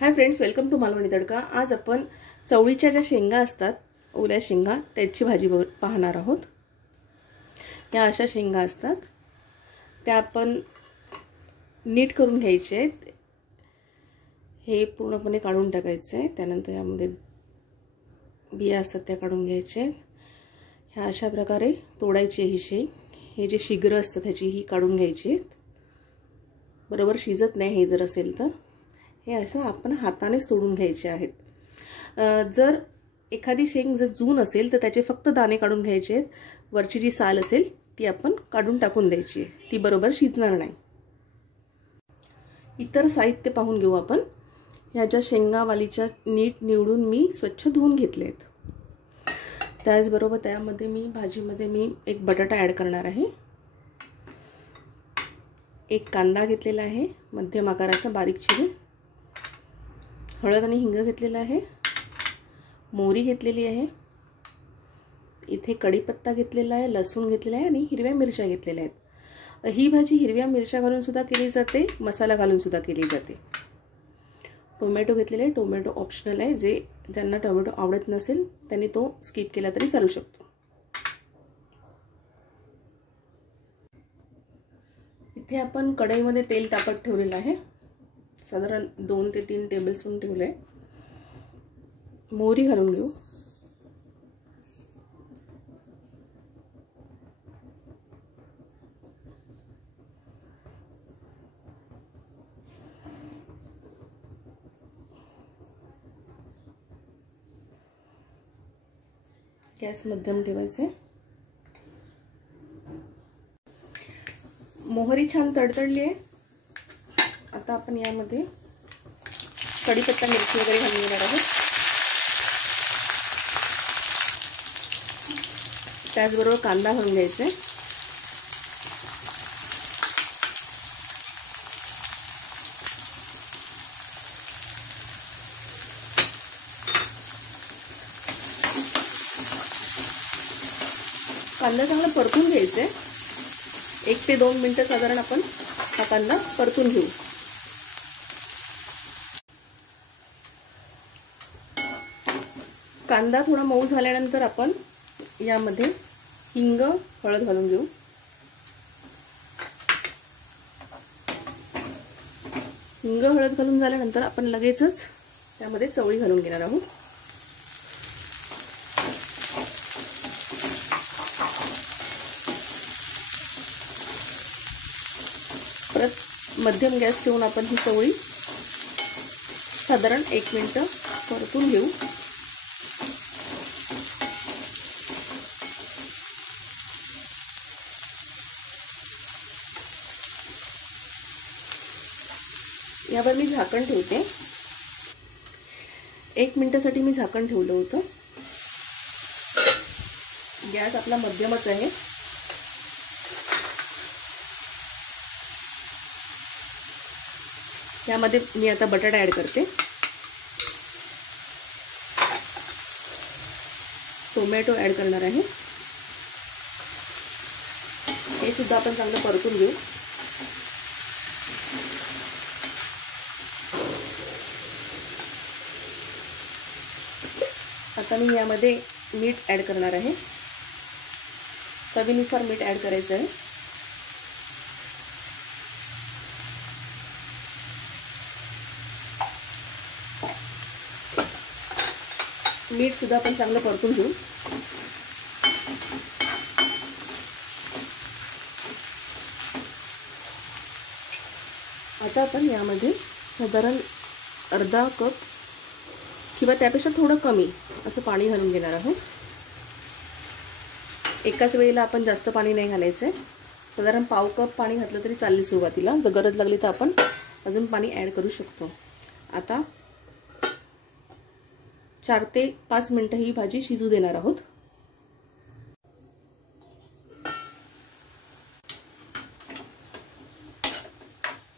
High friends, welcome to Malvani Tadka. आज आपण चवळीच्या ज्या शेंगा असतात, ओल्या शेंगा, त्याची भाजी पाहणार आहोत। या अशा शेंगा असतात, त्या आपण नीट करून घ्यायचे आहेत। हे पूर्णपणे काढून टाकायचे। त्यानंतर यामध्ये बिया असतात त्या काढून घ्यायचे। ह्या अशा प्रकारे तोडायची ही शेंग। हे जे शिग्र असतात त्याची ही काढून घ्यायची। बरोबर शिजत नाही हे जर असेल तर हे असं आपण हातानेच तोडून घ्यायचे आहेत। जर एखादी शेंग जर जून असेल तर त्याचे फक्त दाणे काढून घ्यायचे आहेत। वरची जी साल असेल ती आपण काढून टाकून द्यायची, ती बरोबर शिजणार नाही। इतर साहित्य पाहून घेऊ आपण। ह्या ज्या शेंगा वालीच्या नीट निवडून मी स्वच्छ धुवून घेतलेत। त्याचबरोबर त्यामध्ये मी भाजीमध्ये मी एक बटाटा ॲड करणार आहे। एक कांदा घेतलेला आहे मध्यम आकाराचा बारीक चिरून। हळद आणि हिंग घेतलेला आहे। मोहरी घेतलेली आहे। इथे कढीपत्ता घेतलेला आहे, लसूण घेतलेला आहे आणि हिरव्या मिरच्या घेतलेल्या आहेत। ही भाजी हिरव्या मिरच्या घालून सुद्धा केली जाते, मसाला घालून सुद्धा केली जाते। टोमॅटो घेतलेला आहे। टोमॅटो ऑप्शनल आहे, जे ज्यांना टोमॅटो आवडत नसेल त्यांनी तो स्किप केला तरी चालू शकतो। इथे आपण कढईमध्ये तेल तापत ठेवलेलं आहे। साधारण 2 ते 3 टेबलस्पून ठेवले। मोहरी घालून घेऊ। गॅस मध्यम ठेवायचे। मोहरी छान तडतडली आहे। आता आपण यामध्ये कढीपत्ता मिरची वगैरे घालून घेणार आहोत। त्याचबरोबर कांदा घालून घ्यायचा। कांदा चांगला परतून घ्यायचा। 1 ते 2 मिनिटं साधारण आपण हा कांदा परतून घेऊ। कांदा थोडा मऊ झाल्यानंतर आपण यामध्ये हिंग, हळद घालून घेऊ। हिंग हळद घालून झाल्यानंतर आपण लगेचच त्यामध्ये चवळी घालून घेणार आहोत। परत मध्यम गॅस ठेवून आपण ही चवळी साधारण 1 मिनिट परतून घेऊ। यावर मी झाकण ठेवते। 1 मिनिटासाठी मी झाकण ठेवलं होतं। गॅस आपला मध्यमच आहे। यामध्ये मी आता बटाटा ॲड करते। टोमॅटो ॲड करणार आहे। हे सुद्धा आपण चांगलं परतून घेऊ। आता मी यामध्ये मीठ ॲड करणार आहे। चवीनुसार मीठ ॲड करायचं आहे। मीठ सुद्धा आपण चांगलं परतून घेऊ। आता आपण यामध्ये साधारण अर्धा कप किंवा त्यापेक्षा थोडं कमी असं पाणी घालून घेणार आहोत। एकाच वेळेला आपण जास्त पाणी नाही घालायचं। साधारण पाव कप पाणी घातलं तरी चालेल सुरुवातीला। जर गरज लागली तर आपण अजून पाणी ॲड करू शकतो। आता 4 ते 5 मिनिटं ही भाजी शिजू देणार आहोत।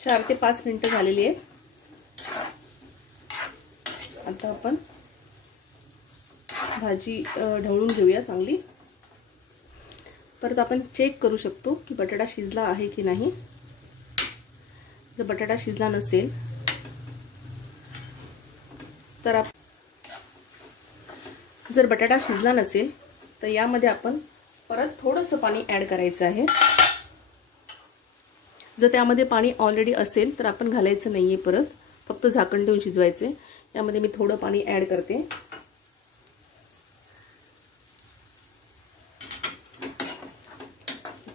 चार ते 5 मिनिटं झालेली आहेत। आता आपण भाजी ढवळून घेऊया चांगली। परत आपण चेक करू शकतो की बटाटा शिजला आहे की नाही। जर बटाटा शिजला नसेल तर जर बटाटा शिजला नसेल तर यामध्ये आपण परत थोडंसं पाणी ॲड करायचं आहे. जर त्यामध्ये पाणी ऑलरेडी असेल तर आपण घालायचं नाहीये, परत फक्त झाकण ठेवून शिजवायचे. यामध्ये मी थोडं पाणी ॲड करते.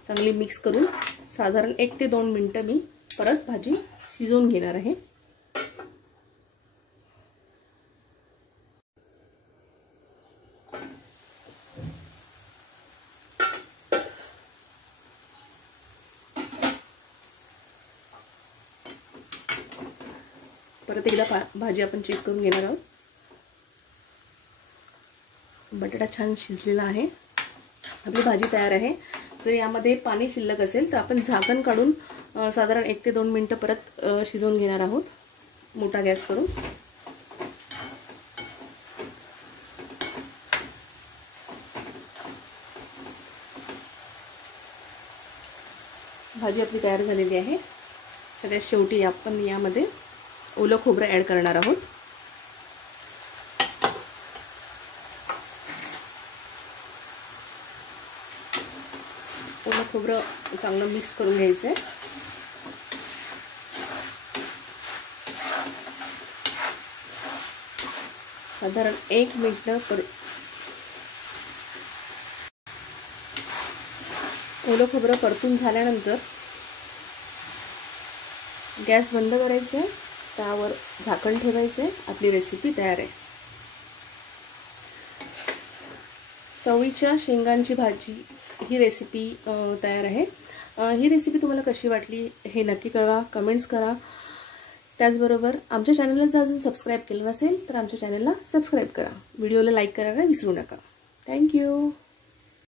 चांगली मिक्स करून साधारण 1 ते 2 मिनिटं मी परत भाजी शिजवून घेणार आहे. परत एकदा भाजी आपण चेक करून घेणार आहोत. बटाटा छान शिजलेला आहे. आपली भाजी तयार आहे. जर यामध्ये पाणी शिल्लक असेल तर आपण झाकण काढून साधारण 1 ते 2 मिनिटं परत शिजवून घेणार आहोत, मोठा गॅस करून. भाजी आपली तयार झालेली आहे. सगळ्यात शेवटी आपण यामध्ये ओलं खोबरं ॲड करणार आहोत. ओलं खोबरं चांगलं मिक्स करून घ्यायचं आहे. साधारण 1 मिनिट ओलं खोबरं परतून झाल्यानंतर गॅस बंद करायचा, त्यावर झाकण ठेवायचे. आपली रेसिपी तयार आहे. चवळीच्या शेंगांची भाजी ही रेसिपी तयार आहे. ही रेसिपी तुम्हाला कशी वाटली हे नक्की कळवा, कमेंट्स करा. त्याचबरोबर आमच्या चॅनलला जर अजून सबस्क्राईब केलं नसेल तर आमच्या चॅनलला सबस्क्राईब करा. व्हिडिओला लाईक करायला विसरू नका. थँक्यू.